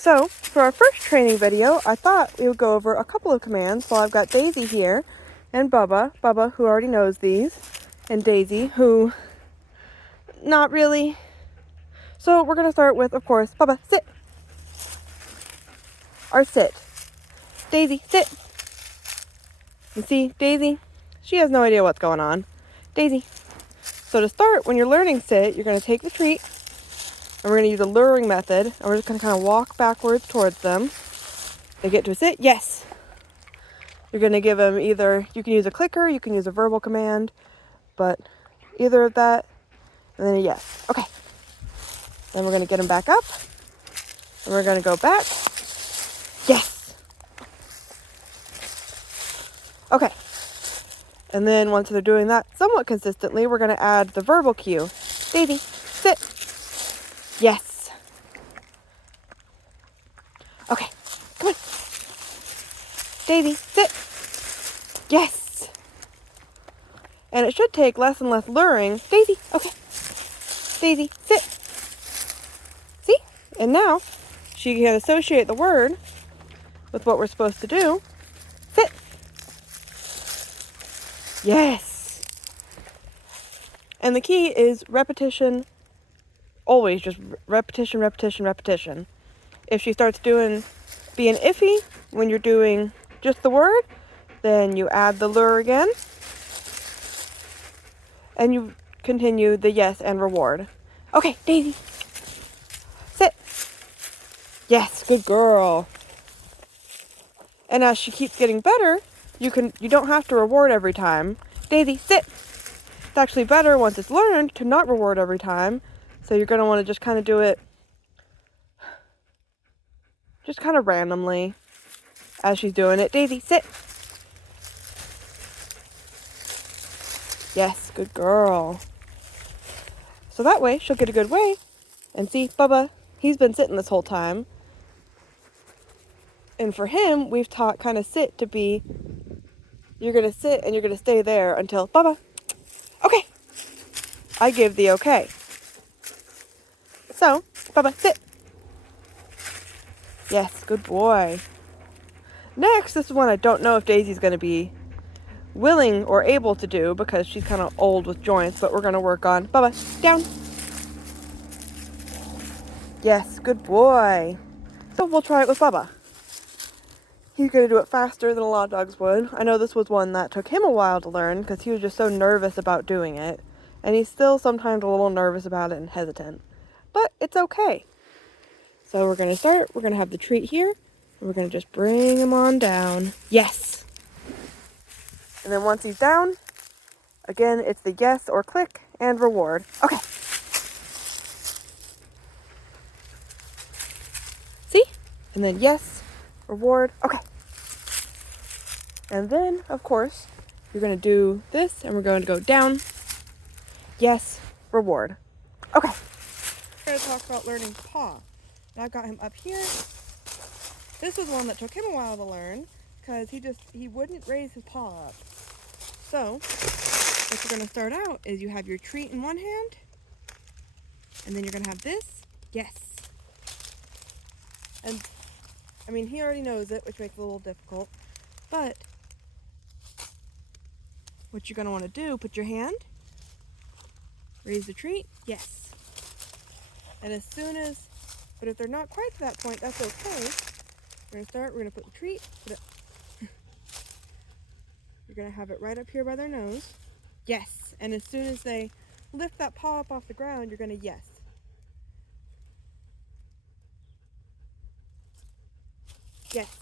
So, for our first training video, I thought we would go over a couple of commands. Well, I've got Daisy here, and Bubba, who already knows these, and Daisy, who, not really. So, we're going to start with, of course, Bubba, sit. Or sit. Daisy, sit. You see, Daisy, she has no idea what's going on. Daisy. So to start, when you're learning sit, you're going to take the treat, and we're going to use a luring method, and we're just going to kind of walk backwards towards them. They get to a sit, yes. You're going to give them either, you can use a clicker, you can use a verbal command, but either of that, and then a yes. Okay. Then we're going to get them back up, and we're going to go back. Yes. Okay. And then once they're doing that somewhat consistently, we're going to add the verbal cue. Daisy, sit. Yes. Okay. Come on. Daisy, sit. Yes. And it should take less and less luring. Daisy, okay. Daisy, sit. See? And now she can associate the word with what we're supposed to do. Sit. Yes. And the key is repetition. Always just repetition, repetition, repetition. If she starts being iffy when you're doing just the word, then you add the lure again. And you continue the yes and reward. Okay, Daisy. Sit. Yes, good girl. And as she keeps getting better, you don't have to reward every time. Daisy, sit. It's actually better once it's learned to not reward every time. So you're going to want to just kind of do it just kind of randomly as she's doing it. Daisy, sit. Yes, good girl. So that way she'll get a good way. And see, Bubba, he's been sitting this whole time. And for him, we've taught kind of sit to be, you're going to sit and you're going to stay there until, Bubba, okay. I give the okay. So, Bubba, sit. Yes, good boy. Next, this is one I don't know if Daisy's going to be willing or able to do because she's kind of old with joints, but we're going to work on. Bubba, down. Yes, good boy. So we'll try it with Bubba. He's going to do it faster than a lot of dogs would. I know this was one that took him a while to learn because he was just so nervous about doing it. And he's still sometimes a little nervous about it and hesitant. But it's okay. So we're going to start. We're going to have the treat here. And we're going to just bring him on down. Yes. And then once he's down, again, it's the yes or click and reward. Okay. See? And then yes, reward. Okay. And then, of course, you're going to do this, and we're going to go down. Yes, reward. Okay. We're going to talk about learning paw. And I've got him up here. This was one that took him a while to learn because he wouldn't raise his paw up. So, what you're going to start out is you have your treat in one hand, and then you're going to have this. Yes. And, I mean, he already knows it, which makes it a little difficult, but what you're going to want to do, put your hand, raise the treat, yes. And as soon as, but if they're not quite to that point, that's okay. We're going to start, we're going to put the treat, you're going to have it right up here by their nose, yes. And as soon as they lift that paw up off the ground, you're going to yes. Yes.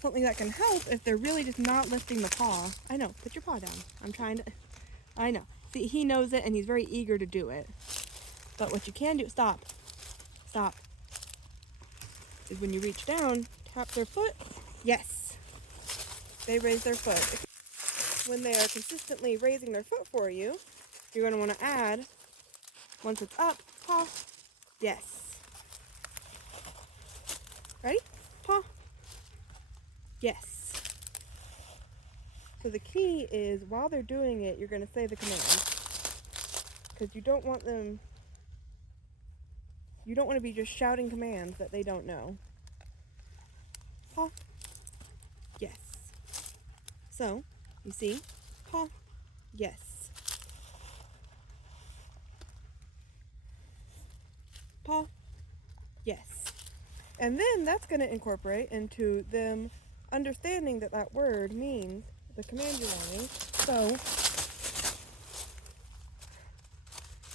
Something that can help if they're really just not lifting the paw. I know, put your paw down. I'm trying to, I know. See, he knows it and he's very eager to do it. But what you can do, stop, is when you reach down, tap their foot, yes. They raise their foot. When they are consistently raising their foot for you, you're going to want to add, once it's up, paw, yes. Ready? Paw. Yes. So the key is while they're doing it, you're going to say the command. Because you don't want them You don't want to be just shouting commands that they don't know. Paw. Yes. So, you see? Paw. Yes. Paw. Yes. And then that's going to incorporate into them understanding that that word means the command you're learning. So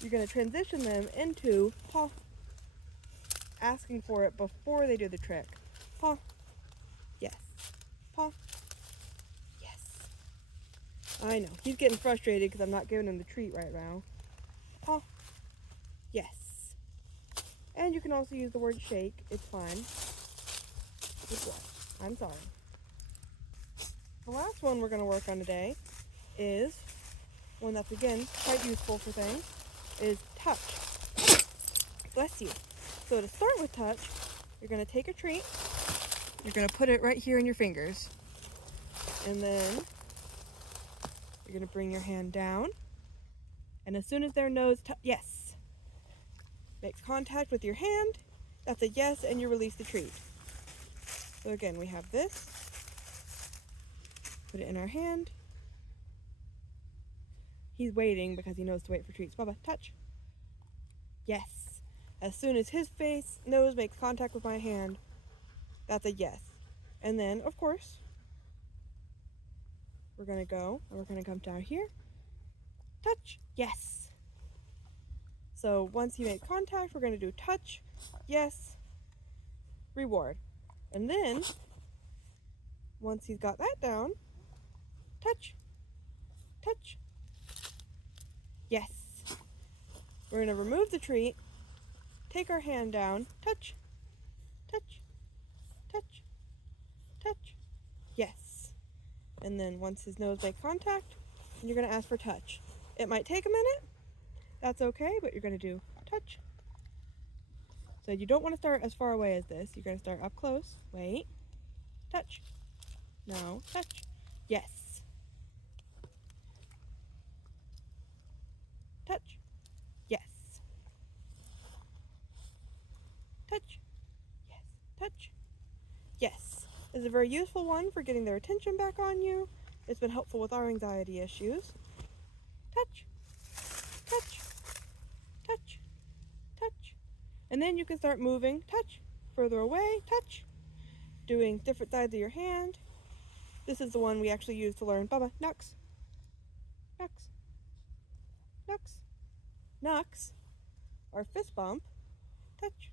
you're going to transition them into paw, asking for it before they do the trick. Paw. Yes. Paw. Yes. I know. He's getting frustrated because I'm not giving him the treat right now. Paw. Yes. And you can also use the word shake. It's fine. Good boy. I'm sorry. The last one we're going to work on today is one that's, again, quite useful for things, is touch. Bless you. So to start with touch, you're going to take a treat. You're going to put it right here in your fingers. And then you're going to bring your hand down. And as soon as their nose, yes, makes contact with your hand, that's a yes, and you release the treat. So again, we have this. Put it in our hand. He's waiting because he knows to wait for treats. Bubba, touch. Yes. As soon as his nose makes contact with my hand, that's a yes. And then, of course, we're going to go and we're going to come down here. Touch. Yes. So once he made contact, we're going to do touch. Yes. Reward. And then, once he's got that down, touch. Touch. Yes. We're going to remove the treat, take our hand down, touch. Touch. Touch. Touch. Yes. And then once his nose makes contact, you're going to ask for touch. It might take a minute. That's okay, but you're going to do touch. So you don't want to start as far away as this. You're going to start up close. Wait. Touch. No. Touch. Yes. Touch. Yes. Touch. Yes. Touch. Yes. This is a very useful one for getting their attention back on you. It's been helpful with our anxiety issues. Touch. Touch. Touch. Touch. And then you can start moving. Touch. Further away. Touch. Doing different sides of your hand. This is the one we actually use to learn Bubba. Nux. Nux. Nux. Nux. Or fist bump. Touch.